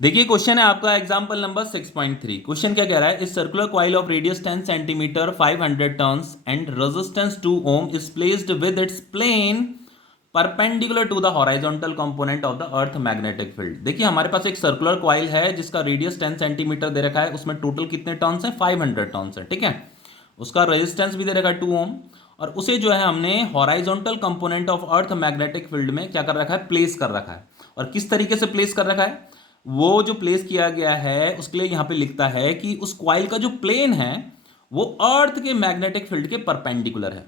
देखिए क्वेश्चन है आपका एग्जांपल नंबर 6.3। क्वेश्चन क्या कह रहा है, इस circular coil of radius 10 centimetre 500 turns and resistance 2 ohm is placed with its plane perpendicular to the horizontal component of the earth magnetic field. देखिए हमारे पास एक सर्कुलर कॉइल है जिसका रेडियस 10 सेंटीमीटर दे रखा है, उसमें टोटल कितने टर्न्स हैं, 500 टर्न्स है, ठीक है। उसका रेजिस्टेंस भी दे रखा है 2 ओम, और उसे जो है हमने horizontal component of earth magnetic field में क्या कर रखा है, प्लेस कर रखा है। और किस तरीके से प्लेस कर रखा है, वो जो प्लेस किया गया है उसके लिए यहां पे लिखता है कि उस कॉइल का जो प्लेन है वो अर्थ के मैग्नेटिक फील्ड के परपेंडिकुलर है,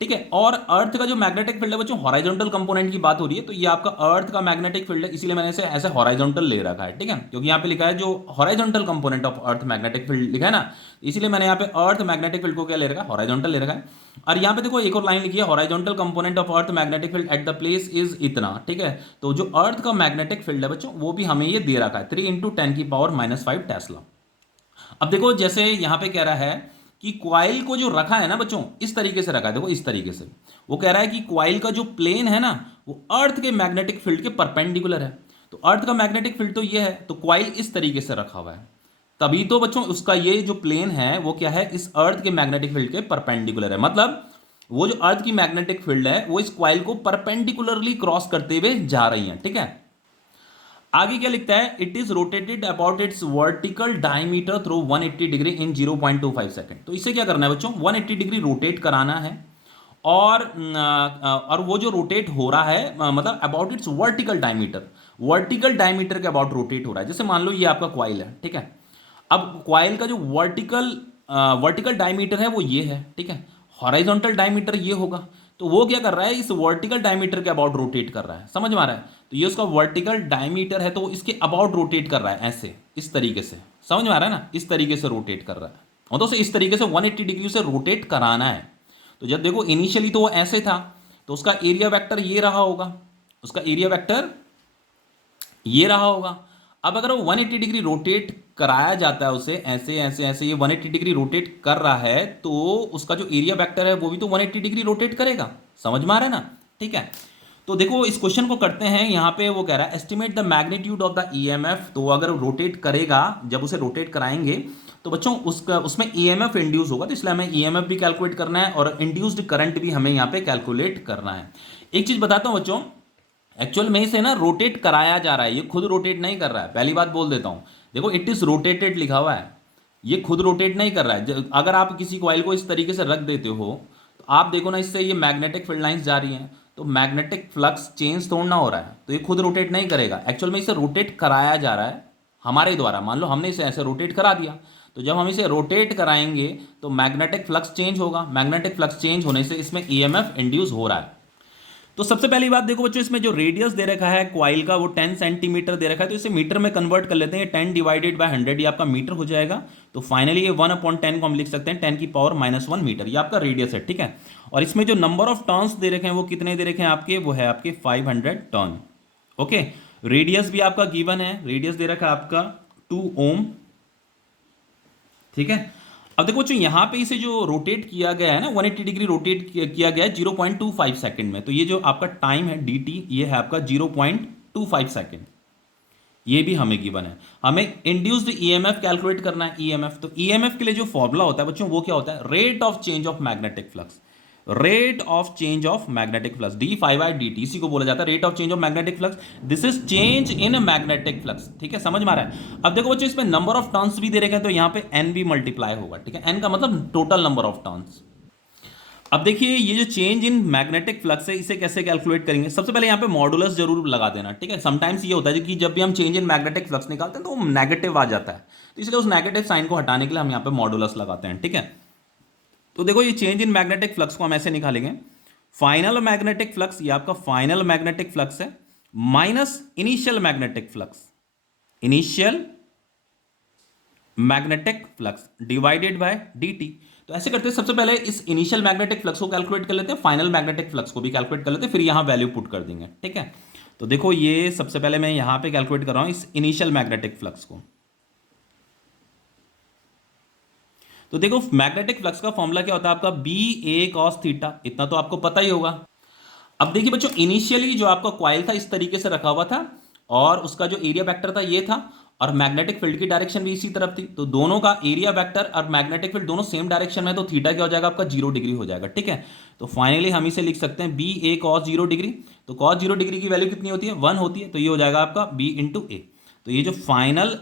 ठीक है। और अर्थ का जो मैग्नेटिक फील्ड है बच्चों, हॉरिजॉन्टल कंपोनेंट की बात हो रही है, तो ये आपका अर्थ का मैग्नेटिक फील्ड है, इसीलिए मैंने इसे ऐसे हॉरिजॉन्टल ले रखा है, ठीक है। क्योंकि यहाँ पे लिखा है जो horizontal component of earth magnetic field लिखा है ना, इसीलिए मैंने यहाँ पे अर्थ मैग्नेटिक फील्ड को क्या ले रखा है, हॉरिजॉन्टल ले रखा है। और यहाँ पे देखो एक और लाइन लिखी है, horizontal component of earth magnetic field at the place is इतना, ठीक है। तो जो अर्थ का मैग्नेटिक फील्ड है बच्चों वो भी हमें ये दे रखा है 3 × 10⁻⁵ टेस्ला। अब देखो जैसे यहां पे कह रहा है कि क्वाइल को जो रखा है ना बच्चों, इस तरीके से रखा है, देखो इस तरीके से। वो कह रहा है कि क्वाइल का जो प्लेन है ना वो अर्थ के मैग्नेटिक फील्ड के परपेंडिकुलर है। तो अर्थ का मैग्नेटिक फील्ड तो ये है, तो क्वाइल इस तरीके से रखा हुआ है, तभी तो बच्चों उसका ये जो प्लेन है वो क्या है, इस अर्थ के मैग्नेटिक फील्ड के परपेंडिकुलर है। मतलब वो जो अर्थ की मैग्नेटिक फील्ड है वो इस क्वाइल को परपेंडिकुलरली क्रॉस करते हुए जा रही है, ठीक है। आगे क्या लिखता है, it is rotated about it's vertical diameter through 180 degree in 0.25 second. तो इसे क्या करना है बच्चों, 180 डिग्री रोटेट कराना है। और वो जो रोटेट हो रहा है मतलब अबाउट इट्स वर्टिकल डायमीटर के अबाउट रोटेट हो रहा है। जैसे मान लो ये आपका क्वाइल है, ठीक है। अब क्वाइल का जो वर्टिकल डायमीटर है वो ये है, ठीक है। हॉरिजॉन्टल डायमीटर ये होगा, तो वो क्या कर रहा है, इस वर्टिकल डायमीटर के अबाउट रोटेट कर रहा है, समझ में आ रहा है। तो ये उसका वर्टिकल डायमीटर है, तो वो इसके अबाउट रोटेट कर रहा है, ऐसे इस तरीके से, समझ में आ रहा है ना, इस तरीके से रोटेट कर रहा है। और तो इस तरीके से 180 डिग्री से रोटेट कराना है। तो जब देखो इनिशियली तो वो ऐसे था, तो उसका एरिया वेक्टर ये रहा होगा, उसका एरिया वेक्टर ये रहा होगा। अब अगर वो 180 डिग्री रोटेट कराया जाता है उसे ऐसे ऐसे ऐसे, ये 180 डिग्री रोटेट कर रहा है, तो उसका जो एरिया वेक्टर है वो भी तो 180 डिग्री रोटेट करेगा, समझ में आ रहा है ना, ठीक है। तो देखो इस क्वेश्चन को करते हैं, यहाँ पे वो कह रहा है estimate the magnitude of the EMF. तो अगर रोटेट करेगा, जब उसे रोटेट कराएंगे तो बच्चों उसका उसमें ईएमएफ इंड्यूस होगा, तो इसलिए हमें ईएमएफ भी कैलकुलेट करना है और इंड्यूस्ड करंट भी हमें यहाँ पे कैलकुलेट करना है। एक चीज बताता हूँ बच्चों, एक्चुअल में इसे ना रोटेट कराया जा रहा है, ये खुद रोटेट नहीं कर रहा है, पहली बात बोल देता हूं। देखो इट इज रोटेटेड लिखा हुआ है, ये खुद रोटेट नहीं कर रहा है। अगर आप किसी कॉइल को इस तरीके से रख देते हो तो आप देखो ना, इससे ये मैग्नेटिक फील्ड लाइंस जा रही हैं, तो मैग्नेटिक फ्लक्स चेंज तोड़ना हो रहा है, तो ये खुद रोटेट नहीं करेगा। एक्चुअल में इसे रोटेट कराया जा रहा है हमारे द्वारा। मान लो हमने इसे ऐसे रोटेट करा दिया, तो जब हम इसे रोटेट कराएंगे तो मैग्नेटिक फ्लक्स चेंज होगा, मैग्नेटिक फ्लक्स चेंज होने से इसमें ईएमएफ इंड्यूस हो रहा है। तो सबसे पहली बात देखो बच्चों, इसमें जो रेडियस दे रखा है क्वाइल का वो 10 सेंटीमीटर दे रखा है, तो इसे मीटर में कन्वर्ट कर लेते हैं। 10 डिवाइडेड बाय 100 ये आपका मीटर हो जाएगा। तो फाइनली ये 1/10 को हम लिख सकते हैं 10⁻⁻1 मीटर, ये आपका रेडियस है, ठीक है। और इसमें जो नंबर ऑफ टर्न्स दे रखे हैं वो कितने दे रखे हैं आपके, वो है आपके 500 टर्न, ओके। रेडियस भी आपका गिवन है, रेडियस दे रखा है आपका 2 ओम, ठीक है। अब देखो बच्चों यहाँ पे इसे जो रोटेट किया गया है ना, 180 डिग्री रोटेट किया गया है 0.25 सेकंड में। तो ये जो आपका टाइम है dt, ये है आपका 0.25 सेकंड, ये भी हमें गिवन है। हमें इंड्यूस्ड ईएमएफ कैलकुलेट करना है, ईएमएफ। तो ईएमएफ के लिए जो फॉर्मूला होता है बच्चों वो क्या होता है, rate of change of magnetic flux, rate of change of magnetic flux d∅dt, इसी को बोला जाता है rate of change of magnetic flux. This is change in magnetic flux, ठीक है, समझ में आ रहा है। अब देखो बच्चों इसमें नंबर ऑफ टर्न्स भी दे रखे हैं, तो यहां पे n भी मल्टीप्लाई होगा, ठीक है। n का मतलब टोटल नंबर ऑफ टर्न्स। अब देखिए ये जो चेंज इन मैग्नेटिक फ्लक्स है इसे कैसे कैलकुलेट करेंगे, सबसे पहले यहाँ पे मॉडुलस जरूर लगा देना, ठीक है। समटाइम्स ये होता है कि जब भी हम चेंज इन मैग्नेटिक फ्लक्स निकालते हैं तो वो नेगेटिव आ जाता है, तो इसलिए उस नेगेटिव साइन को हटाने के लिए हम यहाँ पे मॉडुलस लगाते हैं, ठीक है। तो देखो ये चेंज इन मैग्नेटिक फ्लक्स को हम ऐसे निकालेंगे, फाइनल मैग्नेटिक फ्लक्स, ये आपका फाइनल मैग्नेटिक फ्लक्स है, minus initial magnetic flux, initial magnetic flux divided by dt। तो ऐसे करते हैं, सबसे पहले इस इनिशियल मैग्नेटिक फ्लक्स को कैलकुलेट कर लेते हैं, फाइनल मैग्नेटिक फ्लक्स को भी कैलकुलेट कर लेते हैं, फिर यहां वैल्यू पुट कर देंगे, ठीक है। तो देखो ये सबसे पहले मैं यहां पे कैलकुलेट कर रहा हूं इस इनिशियल मैग्नेटिक फ्लक्स को। तो देखो मैग्नेटिक फ्लक्स का फॉर्मूला क्या होता है आपका, बी ए कॉस थीटा, इतना तो आपको पता ही होगा। अब देखिए बच्चों इनिशियली जो आपका क्वाइल था इस तरीके से रखा हुआ था, और उसका जो एरिया वेक्टर था ये था, और मैग्नेटिक फील्ड की डायरेक्शन भी इसी तरफ थी, तो दोनों का एरिया वेक्टर और मैग्नेटिक फील्ड दोनों सेम डायरेक्शन में, तो थीटा क्या हो जाएगा आपका 0 डिग्री हो जाएगा। ठीक है, तो फाइनली हम इसे लिख सकते हैं बी ए कॉस 0 डिग्री। तो कॉस 0 डिग्री की वैल्यू कितनी होती है, 1 होती है, तो ये हो जाएगा आपका बी इंटू ए। तो ये जो फाइनल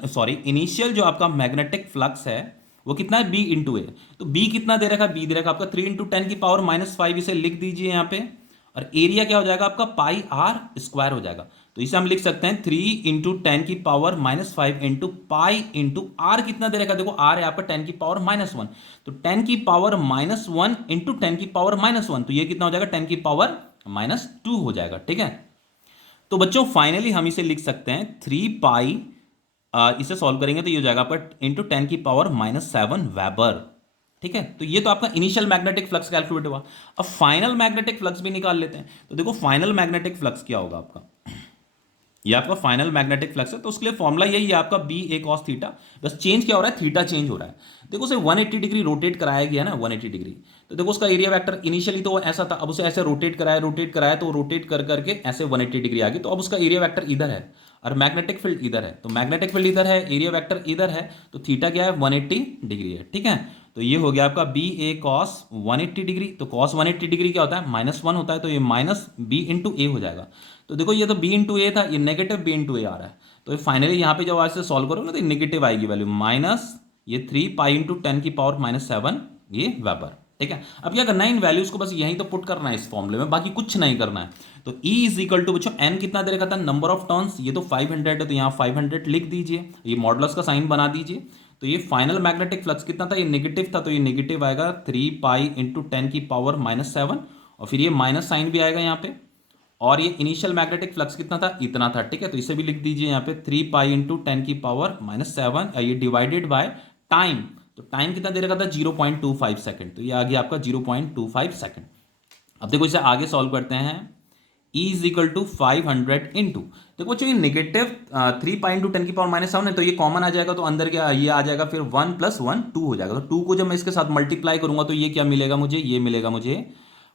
इनिशियल जो आपका मैग्नेटिक फ्लक्स है वो कितना है, बी इंटू ए। तो बी कितना दे रखा है, बी दे रखा है आपका 3 × 10⁻⁵, इसे लिख दीजिए यहाँ पे। और एरिया क्या हो जाएगा आपका पाई आर स्क्वायर हो जाएगा। तो इसे हम लिख सकते हैं 3 × 10⁻⁵ इंटू पाई इंटू आर कितना दे रखा है, देखो आर है आपका 10⁻⁻1, तो 10⁻⁻1 इंटू 10⁻⁻1, तो ये कितना हो जाएगा 10⁻⁻2 हो जाएगा। ठीक है, तो बच्चों फाइनली हम इसे लिख सकते हैं 3 पाई, इसे सॉल्व करेंगे तो ये हो जाएगा आपका इंटू 10⁻⁻7 वेबर। ठीक है, तो ये तो आपका इनिशियल मैग्नेटिक फ्लक्स कैलकुलेट हुआ। अब फाइनल मैग्नेटिक फ्लक्स भी निकाल लेते हैं। तो देखो फाइनल मैग्नेटिक फ्लक्स क्या होगा आपका, ये आपका फाइनल मैग्नेटिक फ्लक्स है, तो उसके लिए फॉर्मूला यही है आपका बी ए कॉस थीटा। बस चेंज क्या हो रहा है, थीटा चेंज हो रहा है। देखो उसे 180 डिग्री रोटेट कराया गया ना, 180 डिग्री। तो देखो उसका एरिया वेक्टर इनिशियली तो ऐसा था, अब उसे ऐसे रोटेट कराया तो रोटेट कर करके ऐसे 180 डिग्री आ गई, तो अब उसका एरिया वेक्टर इधर है और मैग्नेटिक फील्ड इधर है। तो मैग्नेटिक फील्ड इधर है, एरिया वेक्टर इधर है, तो थीटा क्या है 180 डिग्री है। ठीक है, तो ये हो गया आपका बी ए कॉस 180 डिग्री। तो कॉस 180 डिग्री क्या होता है, -1 होता है, तो ये माइनस बी इंटू ए हो जाएगा। तो देखो ये तो b इंटू ए था, ये नेगेटिव b इंटू ए आ रहा है। तो फाइनली यहाँ पे जब आज से सॉल्व करोगे ना तो नेगेटिव आएगी वैल्यू, माइनस ये 3 पाई इंटू 10⁻⁻7 ये वेबर। ठीक है, अब क्या करना है, इन वैल्यूज को बस यहीं तो पुट करना है इस फॉर्मूले में, बाकी कुछ नहीं करना है। तो E इज इक्वल टू बच्चों n कितना दे रखा था, नंबर ऑफ टर्न्स, ये तो 500 है, तो यहाँ 500 लिख दीजिए, ये मॉडुलस का साइन बना दीजिए। तो ये फाइनल मैग्नेटिक फ्लक्स कितना था, ये नेगेटिव था, तो ये नेगेटिव आएगा 3 पाई इंटू 10⁻⁻7, और फिर ये माइनस साइन भी आएगा यहाँ पे। और ये इनिशियल मैग्नेटिक फ्लक्स कितना था, इतना था। ठीक है, तो इसे भी लिख दीजिए यहाँ पे 3 पाई इंटू 10⁻⁷, ये डिवाइडेड बाय टाइम। तो टाइम कितना दे रखा था 0.25 सेकंड, तो ये आ गया आपका 0.25 सेकंड। अब देखो इसे आगे सॉल्व करते हैं। E is equal to 500 into, देखो बच्चों ये नेगेटिव 3 पाई इंटू 10⁻⁷ है, तो ये कॉमन आ जाएगा, तो अंदर क्या ये आ जाएगा, फिर 1 + 1 2 हो जाएगा। तो 2 को जब मैं इसके साथ मल्टीप्लाई करूंगा तो ये क्या मिलेगा मुझे, ये मिलेगा मुझे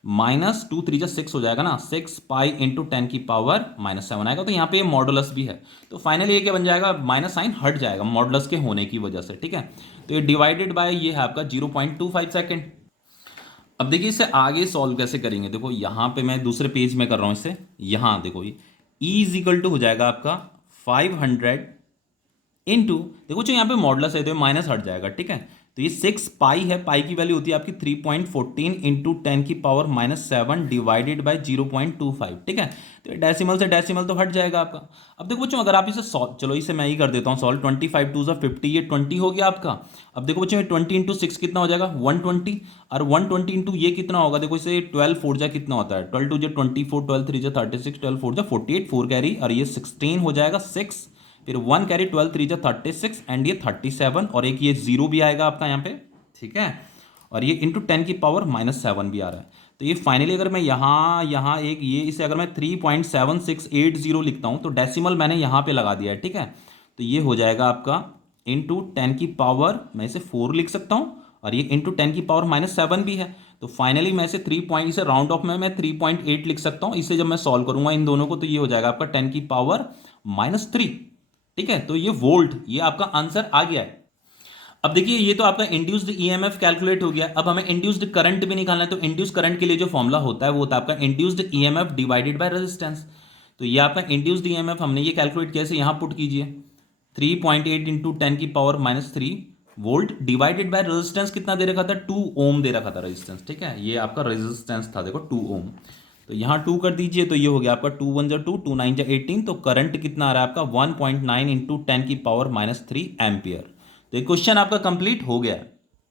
-2 3 6 हो जाएगा ना, 6 पाई इंटू 10⁻⁻7 आएगा। तो यहाँ पे ये मॉडुलस भी है, तो फाइनली ये क्या बन जाएगा, माइनस साइन हट जाएगा मॉडुलस के होने की वजह से। ठीक है, तो ये डिवाइडेड बाय ये है आपका 0.25 सेकेंड। अब देखिए इसे आगे सॉल्व कैसे करेंगे, देखो यहाँ पे मैं दूसरे पेज में कर रहा हूँ इसे, यहाँ देखो ये E इज इक्वल टू हो जाएगा आपका 500 इंटू, देखो जो यहाँ पे मॉडुलस है तो ये माइनस हट जाएगा। ठीक है, तो ये 6 पाई है, पाई की वैल्यू होती है आपकी 3.14 इंटू 10⁻⁷ डिवाइडेड बाय 0.25। ठीक है, तो ये डेसिमल से डेसिमल तो हट जाएगा आपका। अब देखो बच्चों अगर आप इसे सॉल्व, चलो इसे मैं ही कर देता हूँ सॉल्व, 25 2 50, ये 20 हो गया आपका। अब देखो बच्चों ये 20 इंटू 6 कितना हो जाएगा 120, और 120 इंटू ये कितना होगा, देखो इसे 12 4 जा कितना होता है, 12 2 जा 24, 12 3 जा 36, 12 4 जा 48, 4 कैरी, और ये 16 हो जाएगा 6, फिर 1 कैरी 12 3 जा 36 एंड ये 37, और एक ये 0 भी आएगा आपका यहाँ पे। ठीक है, और ये इंटू 10⁻⁷ भी आ रहा है। तो ये फाइनली अगर मैं यहाँ एक ये इसे अगर मैं 3.7680 लिखता हूँ तो डेसिमल मैंने यहाँ पे लगा दिया है। ठीक है, तो ये हो जाएगा आपका इंटू 10⁻, मैं इसे 4 लिख सकता हूँ, और ये इंटू 10⁻⁷ भी है। तो फाइनली मैं इसे 3 पॉइंट, इसे राउंड ऑफ में मैं 3.8 लिख सकता हूँ। इसे जब मैं सॉल्व करूंगा इन दोनों को तो ये हो जाएगा आपका 10⁻⁻3। ठीक है, तो ये वोल्ट, ये आपका आंसर आ गया है। अब देखिए ये तो आपका इंड्यूस्ड ईएमएफ कैलकुलेट हो गया। अब हमें इंड्यूस्ड करंट भी निकालना है, तो इंड्यूस्ड करंट के लिए जो फॉर्मूला होता है वो होता है आपका induced EMF divided by resistance. तो ये आपका इंड्यूस्ड ईएमएफ हमने ये कैलकुलेट किया, यहाँ पुट कीजिए 3.8 into 10⁻³ volt divided by resistance कितना दे रखा था, 2 ओम दे रखा था रेजिस्टेंस। ठीक है, ये आपका रेजिस्टेंस था देखो 2 ओम, तो यहाँ 2 कर दीजिए, तो ये हो गया आपका 2 1 जा 2, 2 9 जा 18, तो करंट कितना आ रहा है आपका 1.9 इंटू 10⁻³ एम्पियर। तो ये क्वेश्चन आपका कंप्लीट हो गया है।